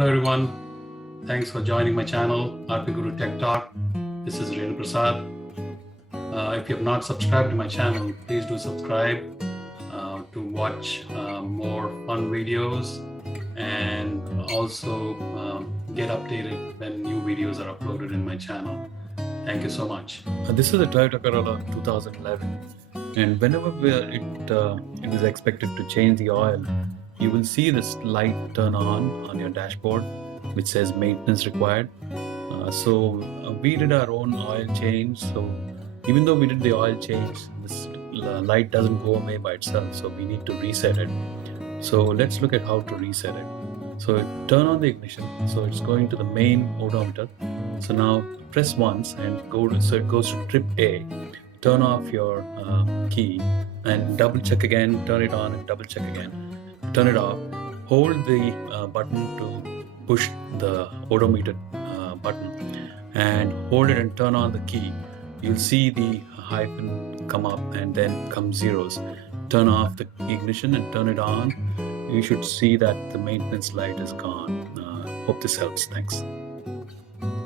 Hello everyone, thanks for joining my channel, RP Guru Tech Talk. This is Renu Prasad. If you have not subscribed to my channel, please do subscribe to watch more fun videos and also get updated when new videos are uploaded in my channel. Thank you so much. This is a Toyota Corolla 2011, and whenever it is expected to change the oil, you will see this light turn on your dashboard which says maintenance required. We did our own oil change, so even though we did the oil change, this light doesn't go away by itself, so we need to reset it. So let's look at how to reset it. So turn on the ignition, so it's going to the main odometer. So now press once and so it goes to trip A. Turn off your key and double check again, turn it on and double check again. Turn it off, hold the button to push the odometer button and hold it and turn on the key. You'll see the hyphen come up and then come zeros. Turn off the ignition and turn it on. You should see that the maintenance light is gone. Hope this helps. Thanks.